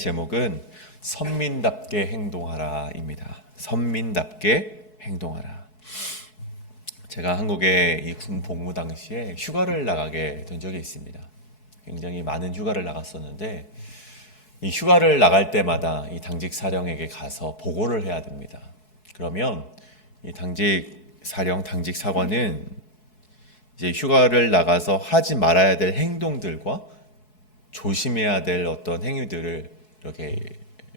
제목은 선민답게 행동하라입니다. 선민답게 행동하라. 제가 한국에 이 군 복무 당시에 휴가를 나가게 된 적이 있습니다. 굉장히 많은 휴가를 나갔었는데 이 휴가를 나갈 때마다 이 당직 사령에게 가서 보고를 해야 됩니다. 그러면 이 당직 사령, 당직 사관은 이제 휴가를 나가서 하지 말아야 될 행동들과 조심해야 될 어떤 행위들을 이렇게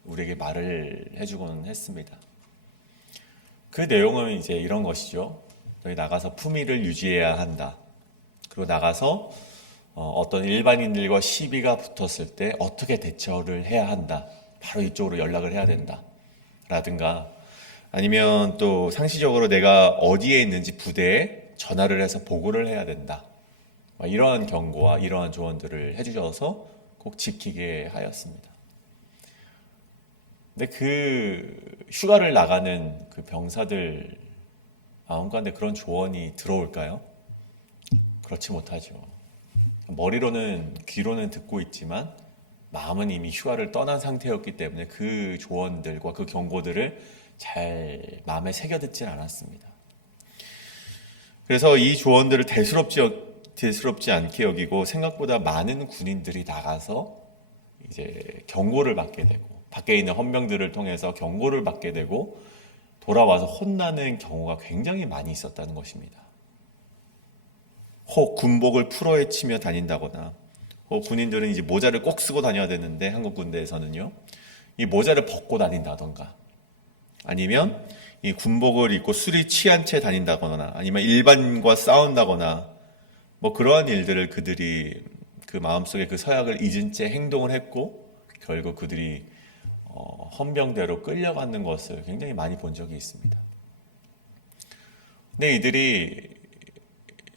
우리에게 말을 해주곤 했습니다. 그 내용은 이제 이런 것이죠. 너희 나가서 품위를 유지해야 한다. 그리고 나가서 어떤 일반인들과 시비가 붙었을 때 어떻게 대처를 해야 한다. 바로 이쪽으로 연락을 해야 된다. 라든가 아니면 또 상시적으로 내가 어디에 있는지 부대에 전화를 해서 보고를 해야 된다. 이러한 경고와 이러한 조언들을 해주셔서 꼭 지키게 하였습니다. 근데 그 휴가를 나가는 그 병사들 마음 가운데 그런 조언이 들어올까요? 그렇지 못하죠. 머리로는, 귀로는 듣고 있지만 마음은 이미 휴가를 떠난 상태였기 때문에 그 조언들과 그 경고들을 잘 마음에 새겨듣진 않았습니다. 그래서 이 조언들을 대수롭지 않게 여기고 생각보다 많은 군인들이 나가서 이제 경고를 받게 되고 밖에 있는 헌병들을 통해서 경고를 받게 되고 돌아와서 혼나는 경우가 굉장히 많이 있었다는 것입니다. 혹 군복을 풀어헤치며 다닌다거나 혹 군인들은 이제 모자를 꼭 쓰고 다녀야 되는데 한국 군대에서는요. 이 모자를 벗고 다닌다던가 아니면 이 군복을 입고 술이 취한 채 다닌다거나 아니면 일반인과 싸운다거나 뭐 그러한 일들을 그들이 그 마음속에 그 서약을 잊은 채 행동을 했고 결국 그들이 헌병대로 끌려가는 것을 굉장히 많이 본 적이 있습니다. 근데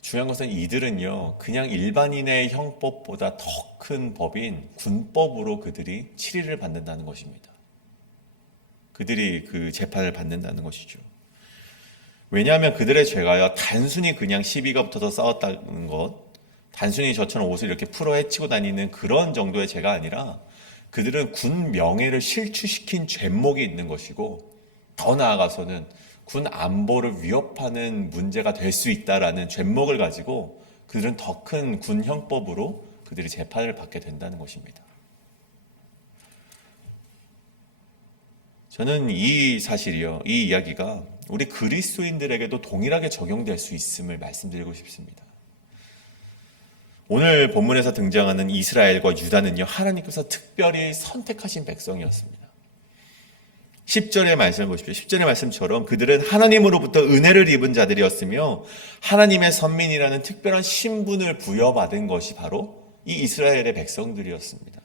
중요한 것은 이들은요 그냥 일반인의 형법보다 더 큰 법인 군법으로 그들이 치리를 받는다는 것입니다. 그들이 그 재판을 받는다는 것이죠. 왜냐하면 그들의 죄가요 단순히 그냥 시비가 붙어서 싸웠다는 것, 단순히 저처럼 옷을 이렇게 풀어 헤치고 다니는 그런 정도의 죄가 아니라 그들은 군 명예를 실추시킨 죄목이 있는 것이고 더 나아가서는 군 안보를 위협하는 문제가 될 수 있다라는 죄목을 가지고 그들은 더 큰 군 형법으로 그들이 재판을 받게 된다는 것입니다. 저는 이 사실이요, 이 이야기가 우리 그리스도인들에게도 동일하게 적용될 수 있음을 말씀드리고 싶습니다. 오늘 본문에서 등장하는 이스라엘과 유다는요, 하나님께서 특별히 선택하신 백성이었습니다. 10절의 말씀을 보십시오. 10절의 말씀처럼 그들은 하나님으로부터 은혜를 입은 자들이었으며 하나님의 선민이라는 특별한 신분을 부여받은 것이 바로 이 이스라엘의 백성들이었습니다.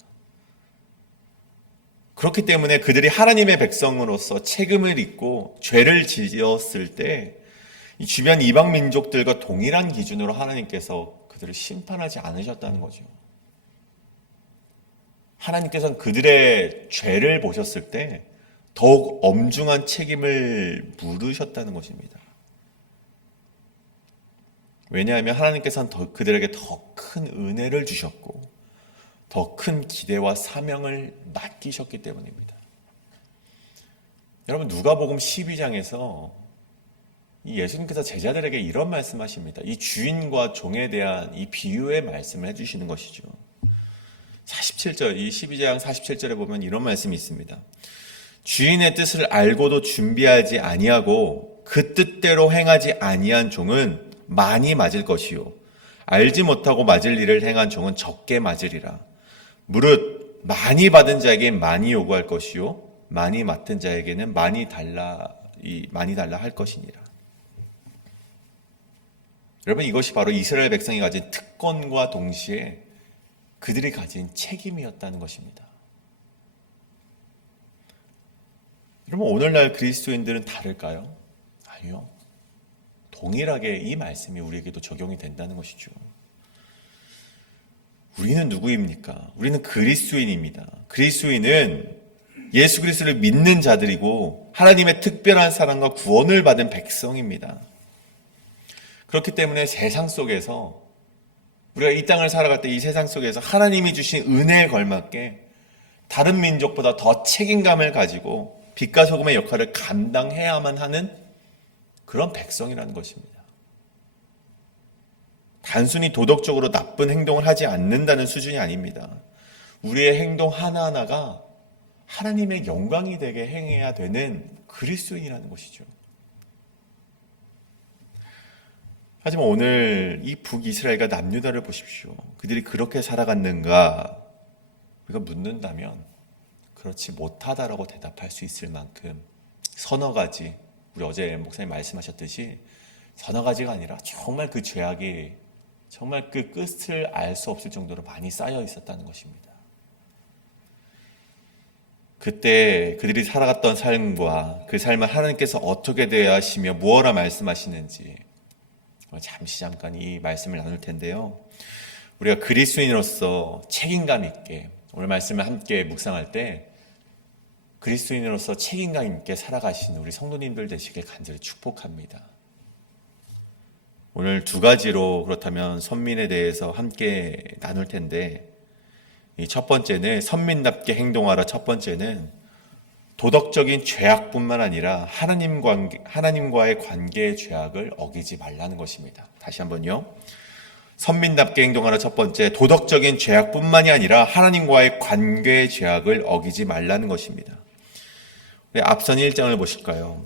그렇기 때문에 그들이 하나님의 백성으로서 책임을 잊고 죄를 지었을 때 이 주변 이방 민족들과 동일한 기준으로 하나님께서 그들을 심판하지 않으셨다는 거죠. 하나님께서는 그들의 죄를 보셨을 때 더욱 엄중한 책임을 물으셨다는 것입니다. 왜냐하면 하나님께서는 그들에게 더 큰 은혜를 주셨고 더 큰 기대와 사명을 맡기셨기 때문입니다. 여러분 누가복음 12장에서 예수님께서 제자들에게 이런 말씀하십니다. 이 주인과 종에 대한 이 비유의 말씀을 해주시는 것이죠. 47절, 이 12장 47절에 보면 이런 말씀이 있습니다. 주인의 뜻을 알고도 준비하지 아니하고 그 뜻대로 행하지 아니한 종은 많이 맞을 것이요 알지 못하고 맞을 일을 행한 종은 적게 맞으리라. 무릇 많이 받은 자에게 많이 요구할 것이요 많이 맡은 자에게는 많이 달라 할 것이니라. 여러분 이것이 바로 이스라엘 백성이 가진 특권과 동시에 그들이 가진 책임이었다는 것입니다. 여러분 오늘날 그리스도인들은 다를까요? 아니요. 동일하게 이 말씀이 우리에게도 적용이 된다는 것이죠. 우리는 누구입니까? 우리는 그리스도인입니다. 그리스도인은 예수 그리스도를 믿는 자들이고 하나님의 특별한 사랑과 구원을 받은 백성입니다. 그렇기 때문에 세상 속에서 우리가 이 땅을 살아갈 때 이 세상 속에서 하나님이 주신 은혜에 걸맞게 다른 민족보다 더 책임감을 가지고 빛과 소금의 역할을 감당해야만 하는 그런 백성이라는 것입니다. 단순히 도덕적으로 나쁜 행동을 하지 않는다는 수준이 아닙니다. 우리의 행동 하나하나가 하나님의 영광이 되게 행해야 되는 그리스도인이라는 것이죠. 하지만 오늘 이 북이스라엘과 남유다를 보십시오. 그들이 그렇게 살아갔는가? 우리가 묻는다면 그렇지 못하다라고 대답할 수 있을 만큼 서너 가지, 우리 어제 목사님 말씀하셨듯이 서너 가지가 아니라 정말 그 죄악이 정말 그 끝을 알 수 없을 정도로 많이 쌓여 있었다는 것입니다. 그때 그들이 살아갔던 삶과 그 삶을 하나님께서 어떻게 대하시며 무엇라 말씀하시는지 잠깐 이 말씀을 나눌 텐데요. 우리가 그리스도인으로서 책임감 있게 오늘 말씀을 함께 묵상할 때 그리스도인으로서 책임감 있게 살아가시는 우리 성도님들 되시길 간절히 축복합니다. 오늘 두 가지로 그렇다면 선민에 대해서 함께 나눌 텐데 이 첫 번째는 선민답게 행동하라. 첫 번째는 도덕적인 죄악뿐만 아니라 하나님과의 관계의 죄악을 어기지 말라는 것입니다. 다시 한번요. 선민답게 행동하라. 첫 번째, 도덕적인 죄악뿐만이 아니라 하나님과의 관계의 죄악을 어기지 말라는 것입니다. 우리 앞선 1장을 보실까요?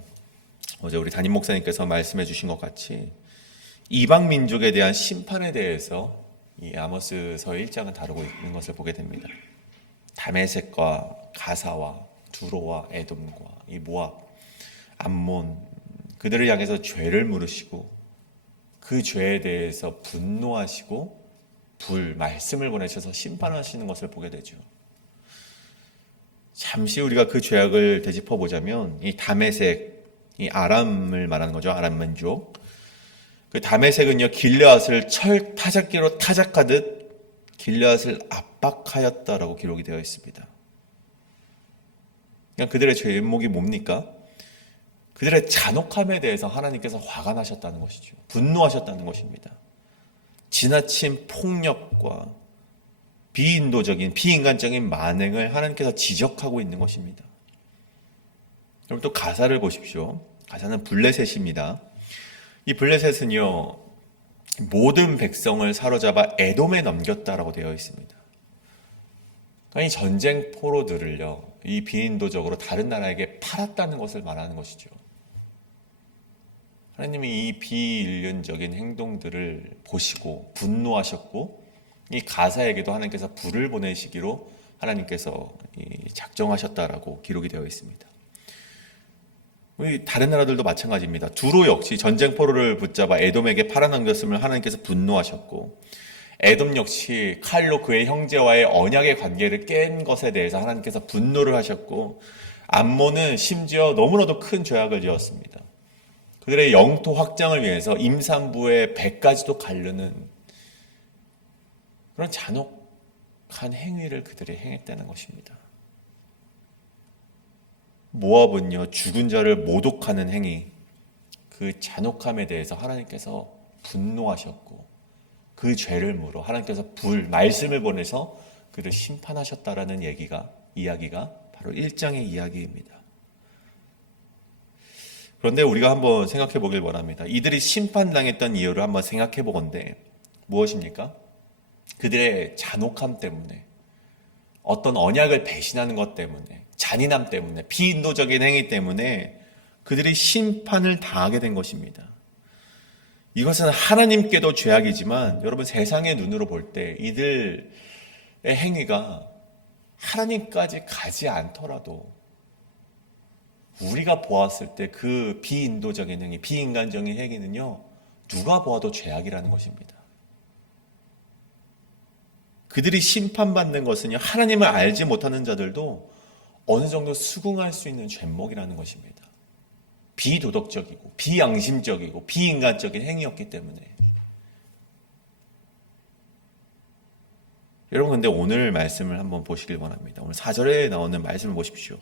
어제 우리 담임 목사님께서 말씀해 주신 것 같이 이방 민족에 대한 심판에 대해서 이 아모스서 1장은 다루고 있는 것을 보게 됩니다. 다메섹과 가사와 두로와 에돔과 이 모압, 암몬 그들을 향해서 죄를 물으시고 그 죄에 대해서 분노하시고 말씀을 보내셔서 심판하시는 것을 보게 되죠. 잠시 우리가 그 죄악을 되짚어 보자면 이 다메섹, 이 아람을 말하는 거죠. 아람 민족. 그 다메섹은요 길르앗을 철 타작기로 타작하듯 길르앗을 압박하였다라고 기록이 되어 있습니다. 그냥 그들의 죄목이 뭡니까? 그들의 잔혹함에 대해서 하나님께서 화가 나셨다는 것이죠. 분노하셨다는 것입니다. 지나친 폭력과 비인도적인 비인간적인 만행을 하나님께서 지적하고 있는 것입니다. 여러분 또 가사를 보십시오. 가사는 블레셋입니다. 이 블레셋은요 모든 백성을 사로잡아 에돔에 넘겼다라고 되어 있습니다. 그러니까 이 전쟁 포로들을요 이 비인도적으로 다른 나라에게 팔았다는 것을 말하는 것이죠. 하나님이 이 비인륜적인 행동들을 보시고 분노하셨고 이 가사에게도 하나님께서 불을 보내시기로 하나님께서 작정하셨다라고 기록이 되어 있습니다. 다른 나라들도 마찬가지입니다. 두로 역시 전쟁 포로를 붙잡아 에돔에게 팔아넘겼음을 하나님께서 분노하셨고 에돔 역시 칼로 그의 형제와의 언약의 관계를 깬 것에 대해서 하나님께서 분노를 하셨고 암몬은 심지어 너무나도 큰 죄악을 지었습니다. 그들의 영토 확장을 위해서 임산부의 배까지도 가르는 그런 잔혹한 행위를 그들이 행했다는 것입니다. 모압은요 죽은 자를 모독하는 행위, 그 잔혹함에 대해서 하나님께서 분노하셨고 그 죄를 물어 하나님께서 말씀을 보내서 그를 심판하셨다라는 이야기가 바로 1장의 이야기입니다. 그런데 우리가 한번 생각해 보길 바랍니다. 이들이 심판당했던 이유를 한번 생각해 보건대 무엇입니까? 그들의 잔혹함 때문에, 어떤 언약을 배신하는 것 때문에, 잔인함 때문에, 비인도적인 행위 때문에 그들이 심판을 당하게 된 것입니다. 이것은 하나님께도 죄악이지만 여러분 세상의 눈으로 볼 때 이들의 행위가 하나님까지 가지 않더라도 우리가 보았을 때 그 비인도적인 행위, 비인간적인 행위는요 누가 보아도 죄악이라는 것입니다. 그들이 심판받는 것은요 하나님을 알지 못하는 자들도 어느 정도 수긍할 수 있는 죄목이라는 것입니다. 비도덕적이고 비양심적이고 비인간적인 행위였기 때문에. 여러분 근데 오늘 말씀을 한번 보시길 원합니다. 오늘 4절에 나오는 말씀을 보십시오.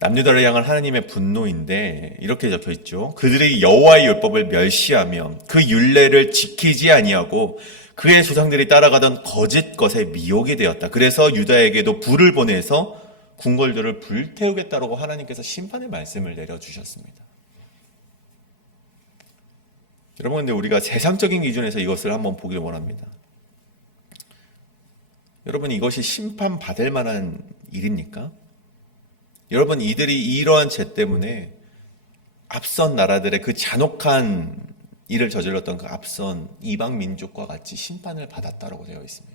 남유다를 향한 하나님의 분노인데 이렇게 적혀 있죠. 그들이 여호와의 율법을 멸시하며 그 율례를 지키지 아니하고 그의 조상들이 따라가던 거짓 것에 미혹이 되었다. 그래서 유다에게도 불을 보내서 궁궐들을 불태우겠다라고 하나님께서 심판의 말씀을 내려주셨습니다. 여러분, 근데 우리가 세상적인 기준에서 이것을 한번 보길 원합니다. 여러분, 이것이 심판받을 만한 일입니까? 여러분, 이들이 이러한 죄 때문에 앞선 나라들의 그 잔혹한 일을 저질렀던 그 앞선 이방 민족과 같이 심판을 받았다고 되어 있습니다.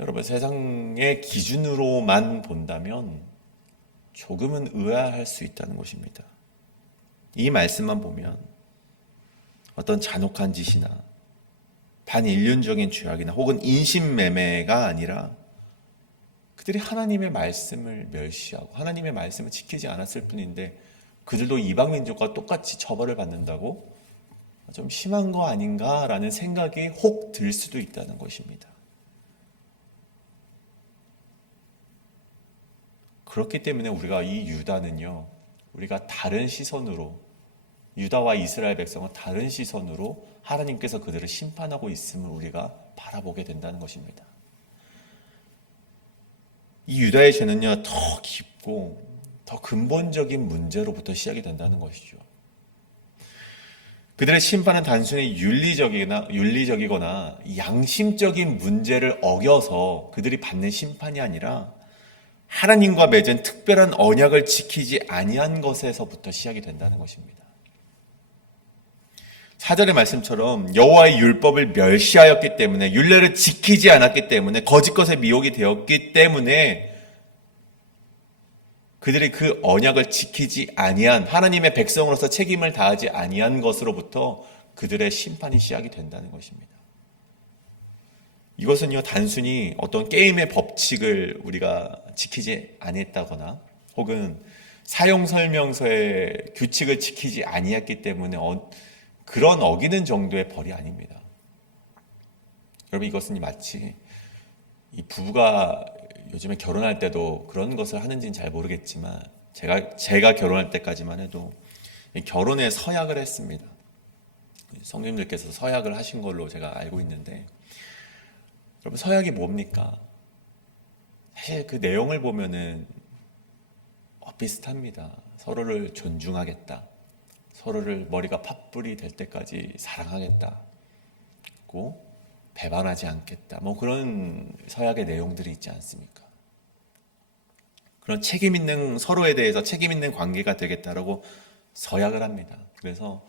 여러분, 세상의 기준으로만 본다면 조금은 의아할 수 있다는 것입니다. 이 말씀만 보면 어떤 잔혹한 짓이나 반인륜적인 죄악이나 혹은 인신매매가 아니라 그들이 하나님의 말씀을 멸시하고 하나님의 말씀을 지키지 않았을 뿐인데 그들도 이방 민족과 똑같이 처벌을 받는다고 좀 심한 거 아닌가라는 생각이 혹 들 수도 있다는 것입니다. 그렇기 때문에 우리가 이 유다는요, 우리가 다른 시선으로, 유다와 이스라엘 백성은 다른 시선으로 하나님께서 그들을 심판하고 있음을 우리가 바라보게 된다는 것입니다. 이 유다의 죄는요, 더 깊고 더 근본적인 문제로부터 시작이 된다는 것이죠. 그들의 심판은 단순히 윤리적이거나 양심적인 문제를 어겨서 그들이 받는 심판이 아니라 하나님과 맺은 특별한 언약을 지키지 아니한 것에서부터 시작이 된다는 것입니다. 4절의 말씀처럼 여호와의 율법을 멸시하였기 때문에, 율례를 지키지 않았기 때문에, 거짓 것에 미혹이 되었기 때문에 그들이 그 언약을 지키지 아니한, 하나님의 백성으로서 책임을 다하지 아니한 것으로부터 그들의 심판이 시작이 된다는 것입니다. 이것은요, 단순히 어떤 게임의 법칙을 우리가 지키지 아니했다거나 혹은 사용설명서의 규칙을 지키지 아니했기 때문에 그런 어기는 정도의 벌이 아닙니다. 여러분, 이것은 마치 이 부부가 요즘에 결혼할 때도 그런 것을 하는지는 잘 모르겠지만 제가 결혼할 때까지만 해도 결혼에 서약을 했습니다. 성님들께서 서약을 하신 걸로 제가 알고 있는데, 여러분, 서약이 뭡니까? 사실 그 내용을 보면은 비슷합니다. 서로를 존중하겠다. 서로를 머리가 팥불이 될 때까지 사랑하겠다. 고 배반하지 않겠다. 뭐 그런 서약의 내용들이 있지 않습니까? 그런 책임 있는, 서로에 대해서 책임 있는 관계가 되겠다라고 서약을 합니다. 그래서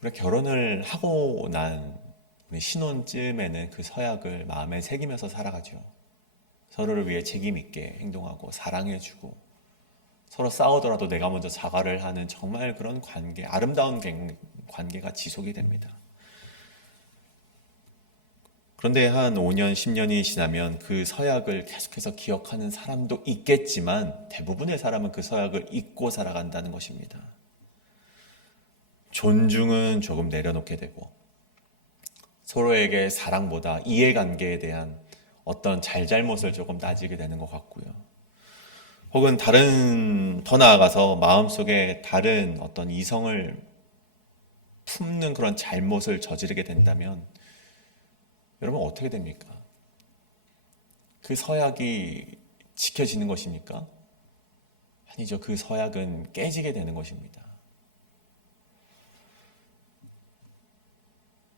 우리가 결혼을 하고 난 우리 신혼쯤에는 그 서약을 마음에 새기면서 살아가죠. 서로를 위해 책임 있게 행동하고 사랑해주고 서로 싸우더라도 내가 먼저 사과를 하는 정말 그런 관계, 아름다운 관계가 지속이 됩니다. 그런데 한 5년, 10년이 지나면 그 서약을 계속해서 기억하는 사람도 있겠지만 대부분의 사람은 그 서약을 잊고 살아간다는 것입니다. 존중은 조금 내려놓게 되고 서로에게 사랑보다 이해관계에 대한 어떤 잘잘못을 조금 따지게 되는 것 같고요. 혹은 더 나아가서 마음속에 다른 어떤 이성을 품는 그런 잘못을 저지르게 된다면 여러분, 어떻게 됩니까? 그 서약이 지켜지는 것입니까? 아니죠. 그 서약은 깨지게 되는 것입니다.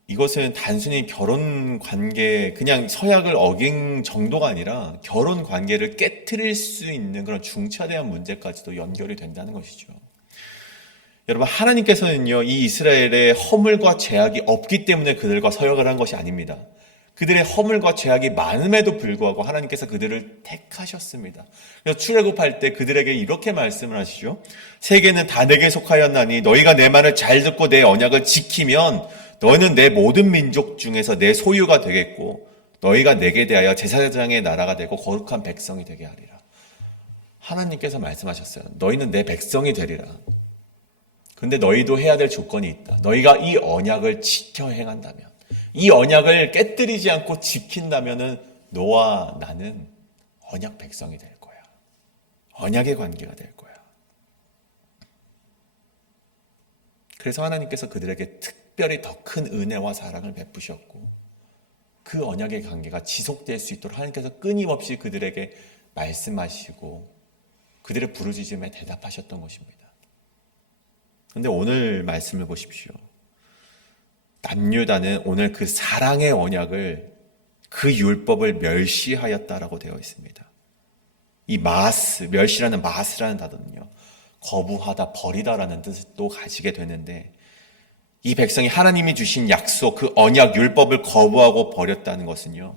이것은 단순히 결혼 관계, 그냥 서약을 어긴 정도가 아니라 결혼 관계를 깨트릴 수 있는 그런 중차대한 문제까지도 연결이 된다는 것이죠. 여러분, 하나님께서는요, 이 이스라엘의 허물과 죄악이 없기 때문에 그들과 서약을 한 것이 아닙니다. 그들의 허물과 죄악이 많음에도 불구하고 하나님께서 그들을 택하셨습니다. 그래서 출애굽할 때 그들에게 이렇게 말씀을 하시죠. 세계는 다 내게 속하였나니 너희가 내 말을 잘 듣고 내 언약을 지키면 너희는 내 모든 민족 중에서 내 소유가 되겠고 너희가 내게 대하여 제사장의 나라가 되고 거룩한 백성이 되게 하리라. 하나님께서 말씀하셨어요. 너희는 내 백성이 되리라. 근데 너희도 해야 될 조건이 있다. 너희가 이 언약을 지켜 행한다면, 이 언약을 깨뜨리지 않고 지킨다면은 너와 나는 언약 백성이 될 거야. 언약의 관계가 될 거야. 그래서 하나님께서 그들에게 특별히 더 큰 은혜와 사랑을 베푸셨고 그 언약의 관계가 지속될 수 있도록 하나님께서 끊임없이 그들에게 말씀하시고 그들의 부르짖음에 대답하셨던 것입니다. 그런데 오늘 말씀을 보십시오. 남유다는 오늘 그 사랑의 언약을 그 율법을 멸시하였다라고 되어 있습니다. 이 마스, 멸시라는 마스라는 단어는요, 거부하다, 버리다라는 뜻도 가지게 되는데 이 백성이 하나님이 주신 약속, 그 언약, 율법을 거부하고 버렸다는 것은요,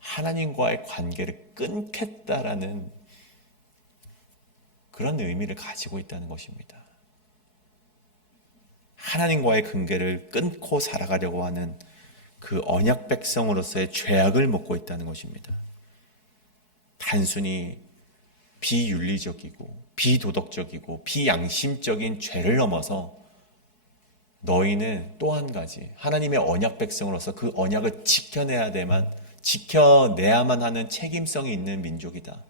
하나님과의 관계를 끊겠다라는 그런 의미를 가지고 있다는 것입니다. 하나님과의 관계를 끊고 살아가려고 하는 그 언약 백성으로서의 죄악을 묻고 있다는 것입니다. 단순히 비윤리적이고 비도덕적이고 비양심적인 죄를 넘어서 너희는 또 한 가지 하나님의 언약 백성으로서 그 언약을 지켜내야만 하는 책임성이 있는 민족이다.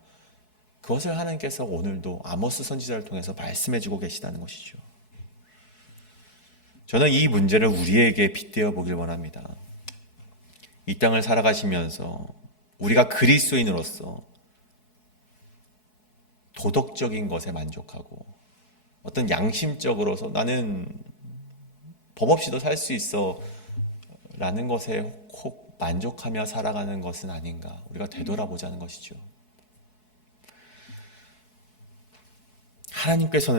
그것을 하나님께서 오늘도 아모스 선지자를 통해서 말씀해주고 계시다는 것이죠. 저는 이 문제를 우리에게 빗대어 보길 원합니다. 이 땅을 살아가시면서 우리가 그리스도인으로서 도덕적인 것에 만족하고 어떤 양심적으로서 나는 법 없이도 살 수 있어 라는 것에 혹 만족하며 살아가는 것은 아닌가, 우리가 되돌아보자는 것이죠. 하나님께서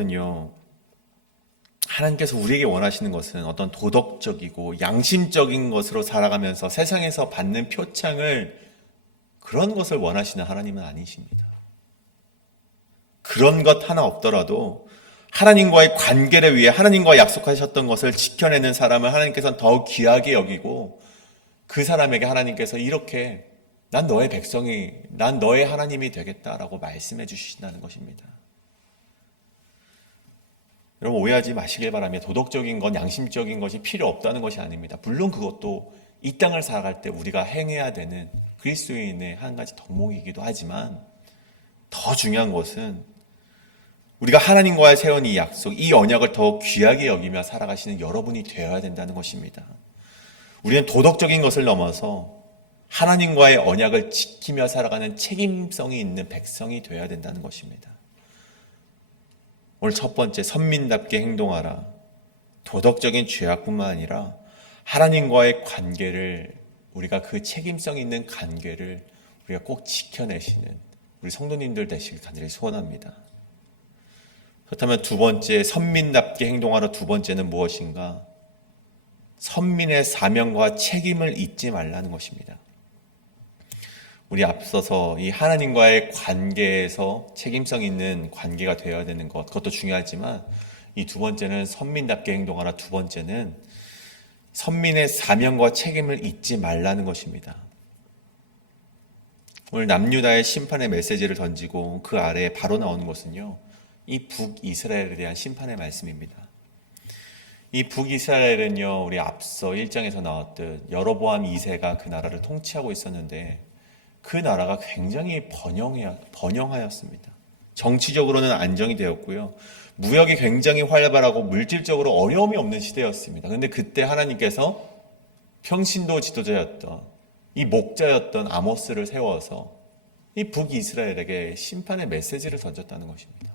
우리에게 원하시는 것은 어떤 도덕적이고 양심적인 것으로 살아가면서 세상에서 받는 표창을, 그런 것을 원하시는 하나님은 아니십니다. 그런 것 하나 없더라도 하나님과의 관계를 위해 하나님과 약속하셨던 것을 지켜내는 사람을 하나님께서는 더욱 귀하게 여기고 그 사람에게 하나님께서 이렇게 난 너의 백성이, 난 너의 하나님이 되겠다라고 말씀해 주신다는 것입니다. 여러분 오해하지 마시길 바라며 도덕적인 것, 양심적인 것이 필요 없다는 것이 아닙니다. 물론 그것도 이 땅을 살아갈 때 우리가 행해야 되는 그리스도인의 한 가지 덕목이기도 하지만 더 중요한 것은 우리가 하나님과의 세운 이 약속, 이 언약을 더욱 귀하게 여기며 살아가시는 여러분이 되어야 된다는 것입니다. 우리는 도덕적인 것을 넘어서 하나님과의 언약을 지키며 살아가는 책임성이 있는 백성이 되어야 된다는 것입니다. 오늘 첫 번째, 선민답게 행동하라. 도덕적인 죄악뿐만 아니라 하나님과의 관계를, 우리가 그 책임성 있는 관계를 우리가 꼭 지켜내시는 우리 성도님들 되시길 간절히 소원합니다. 그렇다면 두 번째, 선민답게 행동하라. 두 번째는 무엇인가? 선민의 사명과 책임을 잊지 말라는 것입니다. 우리 앞서서 이 하나님과의 관계에서 책임성 있는 관계가 되어야 되는 것, 그것도 중요하지만 이 두 번째는 선민답게 행동하라. 두 번째는 선민의 사명과 책임을 잊지 말라는 것입니다. 오늘 남유다의 심판의 메시지를 던지고 그 아래에 바로 나오는 것은요, 이 북이스라엘에 대한 심판의 말씀입니다. 이 북이스라엘은요, 우리 앞서 1장에서 나왔듯 여로보암 2세가 그 나라를 통치하고 있었는데 그 나라가 굉장히 번영하였습니다. 정치적으로는 안정이 되었고요, 무역이 굉장히 활발하고 물질적으로 어려움이 없는 시대였습니다. 그런데 그때 하나님께서 평신도 지도자였던 이 목자였던 아모스를 세워서 이 북이스라엘에게 심판의 메시지를 던졌다는 것입니다.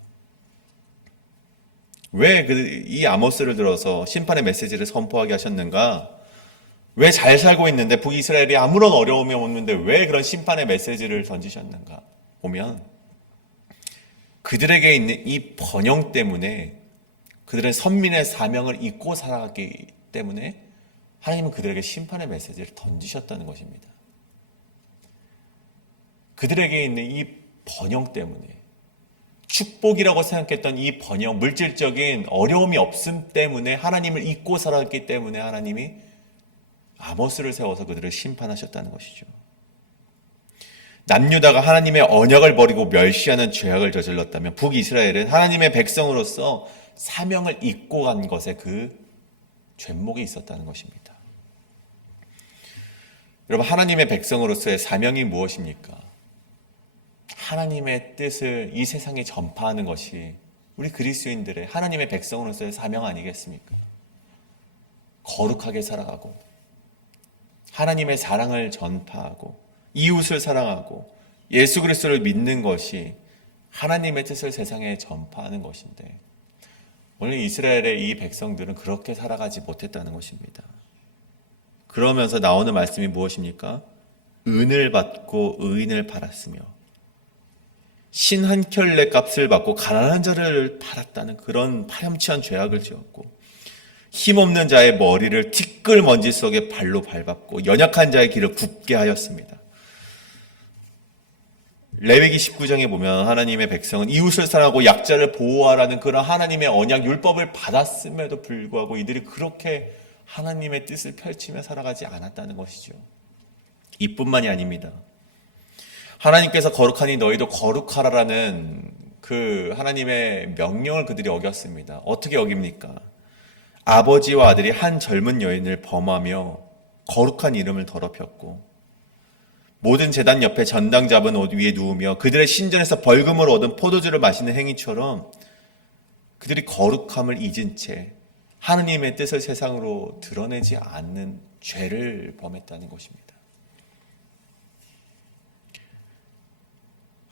왜 이 아모스를 들어서 심판의 메시지를 선포하게 하셨는가? 왜 잘 살고 있는데 북이스라엘이 아무런 어려움이 없는데 왜 그런 심판의 메시지를 던지셨는가? 보면 그들에게 있는 이 번영 때문에, 그들은 선민의 사명을 잊고 살아가기 때문에 하나님은 그들에게 심판의 메시지를 던지셨다는 것입니다. 그들에게 있는 이 번영 때문에, 축복이라고 생각했던 이 번영, 물질적인 어려움이 없음 때문에, 하나님을 잊고 살았기 때문에 하나님이 아모스를 세워서 그들을 심판하셨다는 것이죠. 남유다가 하나님의 언약을 버리고 멸시하는 죄악을 저질렀다면 북이스라엘은 하나님의 백성으로서 사명을 잊고 간 것에 그 죄목이 있었다는 것입니다. 여러분, 하나님의 백성으로서의 사명이 무엇입니까? 하나님의 뜻을 이 세상에 전파하는 것이 우리 그리스도인들의 하나님의 백성으로서의 사명 아니겠습니까? 거룩하게 살아가고 하나님의 사랑을 전파하고 이웃을 사랑하고 예수 그리스도를 믿는 것이 하나님의 뜻을 세상에 전파하는 것인데 오늘 이스라엘의 이 백성들은 그렇게 살아가지 못했다는 것입니다. 그러면서 나오는 말씀이 무엇입니까? 은을 받고 의인을 팔았으며 신 한 켤레 값을 받고 가난한 자를 팔았다는 그런 파렴치한 죄악을 지었고 힘없는 자의 머리를 티끌 먼지 속에 발로 밟았고 연약한 자의 길을 굽게 하였습니다. 레위기 19장에 보면 하나님의 백성은 이웃을 사랑하고 약자를 보호하라는 그런 하나님의 언약 율법을 받았음에도 불구하고 이들이 그렇게 하나님의 뜻을 펼치며 살아가지 않았다는 것이죠. 이뿐만이 아닙니다. 하나님께서 거룩하니 너희도 거룩하라라는 그 하나님의 명령을 그들이 어겼습니다. 어떻게 어깁니까? 아버지와 아들이 한 젊은 여인을 범하며 거룩한 이름을 더럽혔고 모든 제단 옆에 전당 잡은 옷 위에 누우며 그들의 신전에서 벌금으로 얻은 포도주를 마시는 행위처럼 그들이 거룩함을 잊은 채 하나님의 뜻을 세상으로 드러내지 않는 죄를 범했다는 것입니다.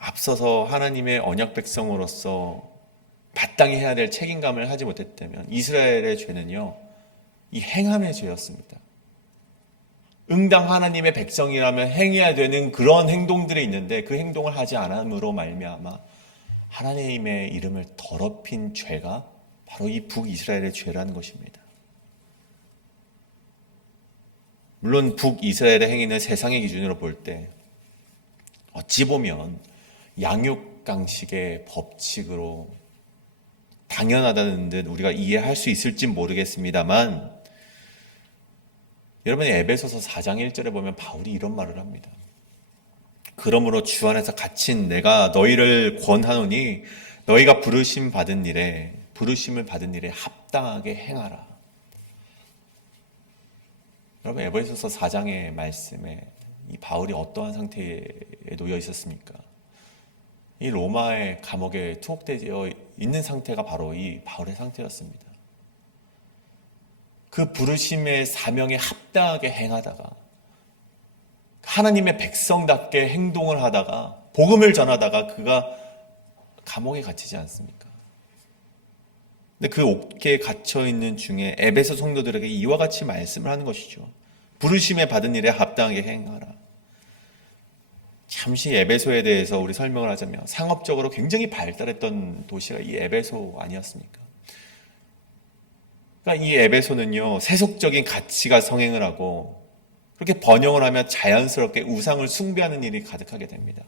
앞서서 하나님의 언약 백성으로서 마땅히 해야 될 책임감을 하지 못했다면 이스라엘의 죄는요, 이 행함의 죄였습니다. 응당 하나님의 백성이라면 행해야 되는 그런 행동들이 있는데 그 행동을 하지 않음으로 말미암아 하나님의 이름을 더럽힌 죄가 바로 이 북이스라엘의 죄라는 것입니다. 물론 북이스라엘의 행위는 세상의 기준으로 볼 때 어찌 보면 양육강식의 법칙으로 당연하다는 듯 우리가 이해할 수 있을지 모르겠습니다만 여러분이 에베소서 4장 1절에 보면 바울이 이런 말을 합니다. 그러므로 주 안에서 갇힌 내가 너희를 권하노니 너희가 부르심을 받은 일에 합당하게 행하라. 여러분 에베소서 4장의 말씀에 이 바울이 어떠한 상태에 놓여 있었습니까? 이 로마의 감옥에 투옥되어 있는 상태가 바로 이 바울의 상태였습니다. 그 부르심의 사명에 합당하게 행하다가 하나님의 백성답게 행동을 하다가 복음을 전하다가 그가 감옥에 갇히지 않습니까? 근데 그 옥계에 갇혀 있는 중에 에베소 성도들에게 이와 같이 말씀을 하는 것이죠. 부르심에 받은 일에 합당하게 행하라. 잠시 에베소에 대해서 우리 설명을 하자면 상업적으로 굉장히 발달했던 도시가 이 에베소 아니었습니까? 그러니까 이 에베소는요, 세속적인 가치가 성행을 하고 그렇게 번영을 하면 자연스럽게 우상을 숭배하는 일이 가득하게 됩니다.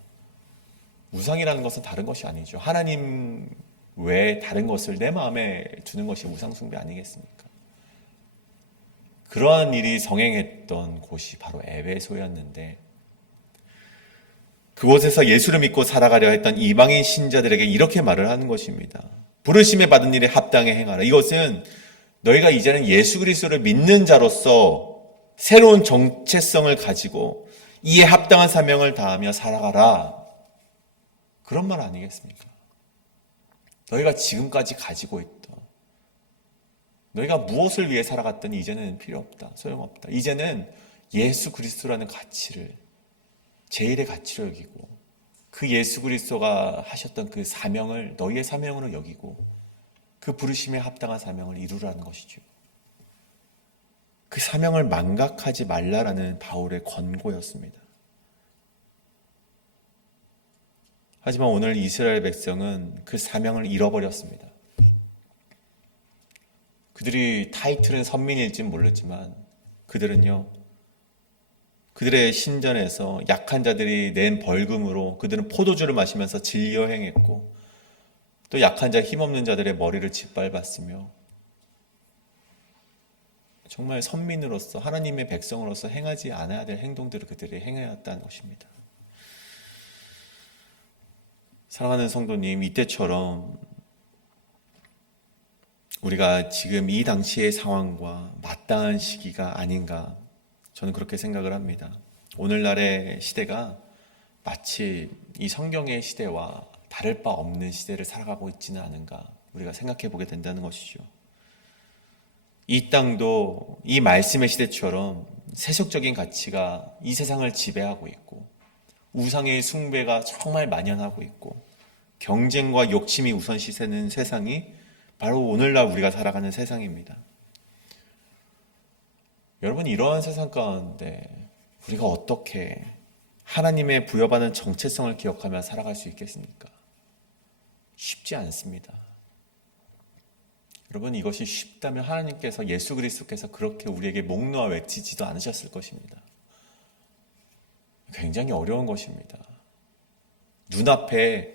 우상이라는 것은 다른 것이 아니죠. 하나님 외에 다른 것을 내 마음에 두는 것이 우상 숭배 아니겠습니까? 그러한 일이 성행했던 곳이 바로 에베소였는데 그곳에서 예수를 믿고 살아가려 했던 이방인 신자들에게 이렇게 말을 하는 것입니다. 부르심에 받은 일에 합당히 행하라. 이것은 너희가 이제는 예수 그리스도를 믿는 자로서 새로운 정체성을 가지고 이에 합당한 사명을 다하며 살아가라. 그런 말 아니겠습니까? 너희가 지금까지 가지고 있던 너희가 무엇을 위해 살아갔더니 이제는 필요 없다. 소용없다. 이제는 예수 그리스도라는 가치를 제일의 가치로 여기고 그 예수 그리스도가 하셨던 그 사명을 너희의 사명으로 여기고 그 부르심에 합당한 사명을 이루라는 것이죠. 그 사명을 망각하지 말라라는 바울의 권고였습니다. 하지만 오늘 이스라엘 백성은 그 사명을 잃어버렸습니다. 그들이 타이틀은 선민일지는 모르지만 그들은요, 그들의 신전에서 약한 자들이 낸 벌금으로 그들은 포도주를 마시면서 진리어 행했고 또 약한 자 힘없는 자들의 머리를 짓밟았으며 정말 선민으로서 하나님의 백성으로서 행하지 않아야 될 행동들을 그들이 행해왔다는 것입니다. 사랑하는 성도님, 이때처럼 우리가 지금 이 당시의 상황과 마땅한 시기가 아닌가 저는 그렇게 생각을 합니다. 오늘날의 시대가 마치 이 성경의 시대와 다를 바 없는 시대를 살아가고 있지는 않은가 우리가 생각해 보게 된다는 것이죠. 이 땅도 이 말씀의 시대처럼 세속적인 가치가 이 세상을 지배하고 있고 우상의 숭배가 정말 만연하고 있고 경쟁과 욕심이 우선시되는 세상이 바로 오늘날 우리가 살아가는 세상입니다. 여러분, 이러한 세상 가운데 우리가 어떻게 하나님의 부여받은 정체성을 기억하며 살아갈 수 있겠습니까? 쉽지 않습니다. 여러분, 이것이 쉽다면 하나님께서 예수 그리스도께서 그렇게 우리에게 목 놓아 외치지도 않으셨을 것입니다. 굉장히 어려운 것입니다. 눈앞에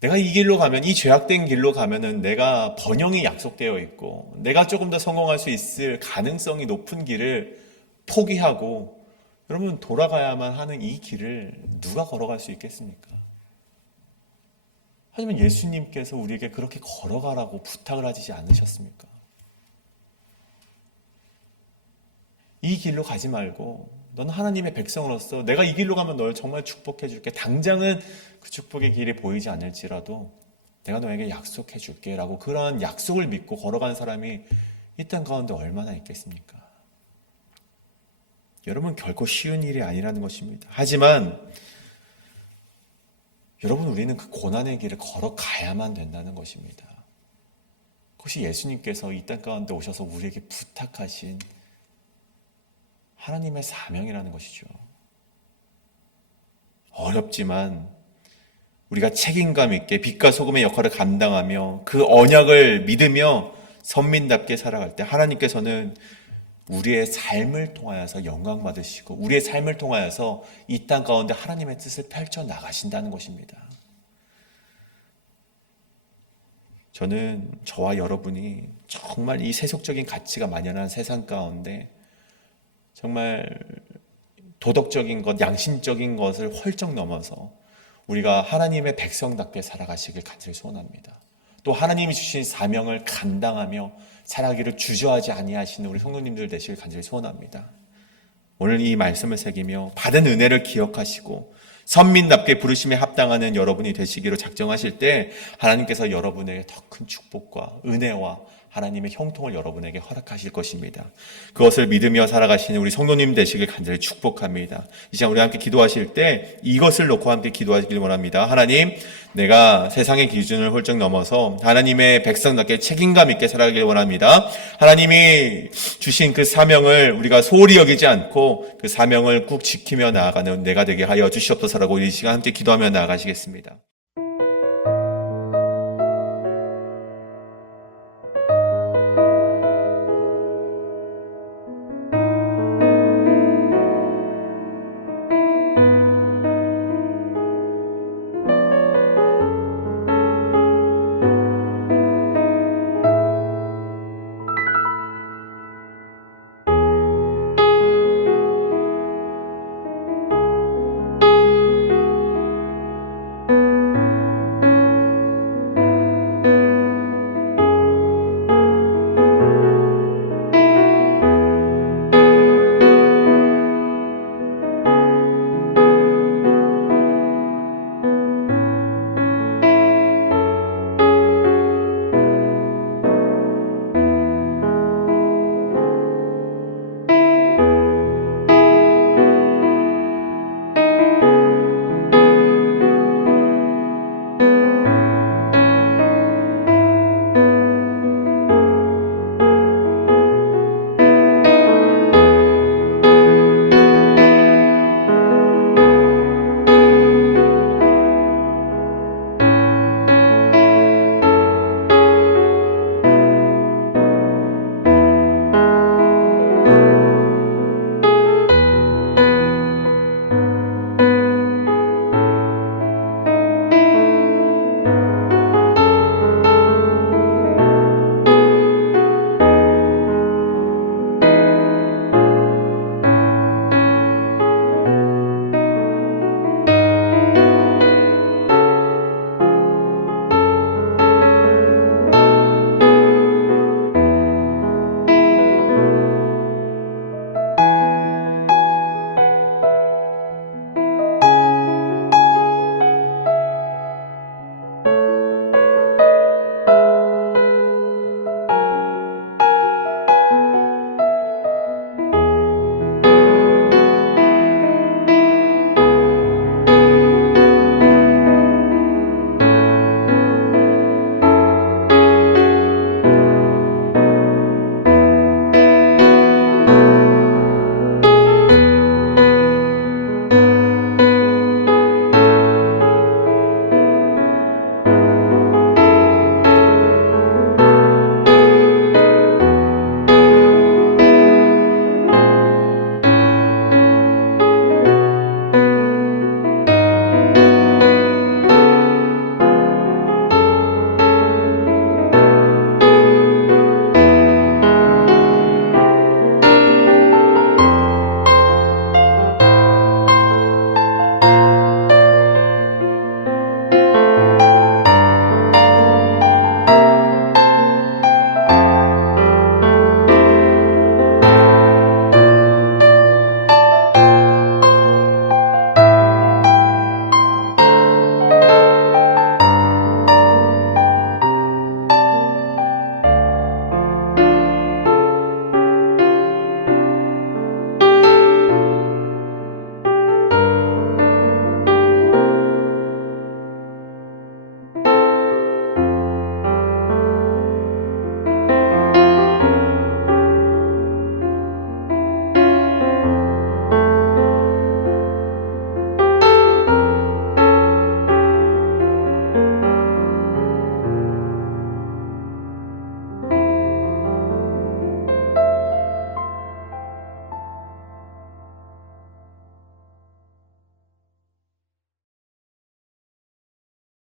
내가 이 길로 가면, 이 죄악된 길로 가면은 내가 번영이 약속되어 있고 내가 조금 더 성공할 수 있을 가능성이 높은 길을 포기하고 여러분 돌아가야만 하는 이 길을 누가 걸어갈 수 있겠습니까? 하지만 예수님께서 우리에게 그렇게 걸어가라고 부탁을 하지 않으셨습니까? 이 길로 가지 말고 너는 하나님의 백성으로서 내가 이 길로 가면 널 정말 축복해 줄게. 당장은 그 축복의 길이 보이지 않을지라도 내가 너에게 약속해 줄게 라고 그러한 약속을 믿고 걸어간 사람이 이 땅 가운데 얼마나 있겠습니까? 여러분, 결코 쉬운 일이 아니라는 것입니다. 하지만 여러분, 우리는 그 고난의 길을 걸어가야만 된다는 것입니다. 그것이 예수님께서 이 땅 가운데 오셔서 우리에게 부탁하신 하나님의 사명이라는 것이죠. 어렵지만 우리가 책임감 있게 빛과 소금의 역할을 감당하며 그 언약을 믿으며 선민답게 살아갈 때 하나님께서는 우리의 삶을 통하여서 영광 받으시고 우리의 삶을 통하여서 이 땅 가운데 하나님의 뜻을 펼쳐 나가신다는 것입니다. 저는 저와 여러분이 정말 이 세속적인 가치가 만연한 세상 가운데 정말 도덕적인 것, 양심적인 것을 훌쩍 넘어서 우리가 하나님의 백성답게 살아가시길 간절히 소원합니다. 또 하나님이 주신 사명을 감당하며 살아가기를 주저하지 아니하시는 우리 성도님들 되시길 간절히 소원합니다. 오늘 이 말씀을 새기며 받은 은혜를 기억하시고 선민답게 부르심에 합당하는 여러분이 되시기로 작정하실 때 하나님께서 여러분에게 더 큰 축복과 은혜와 하나님의 형통을 여러분에게 허락하실 것입니다. 그것을 믿으며 살아가시는 우리 성도님 되시길 간절히 축복합니다. 이 시간 우리 함께 기도하실 때 이것을 놓고 함께 기도하시길 원합니다. 하나님, 내가 세상의 기준을 훌쩍 넘어서 하나님의 백성답게 책임감 있게 살아가길 원합니다. 하나님이 주신 그 사명을 우리가 소홀히 여기지 않고 그 사명을 꾹 지키며 나아가는 내가 되게 하여 주시옵소서라고 이 시간 함께 기도하며 나아가시겠습니다.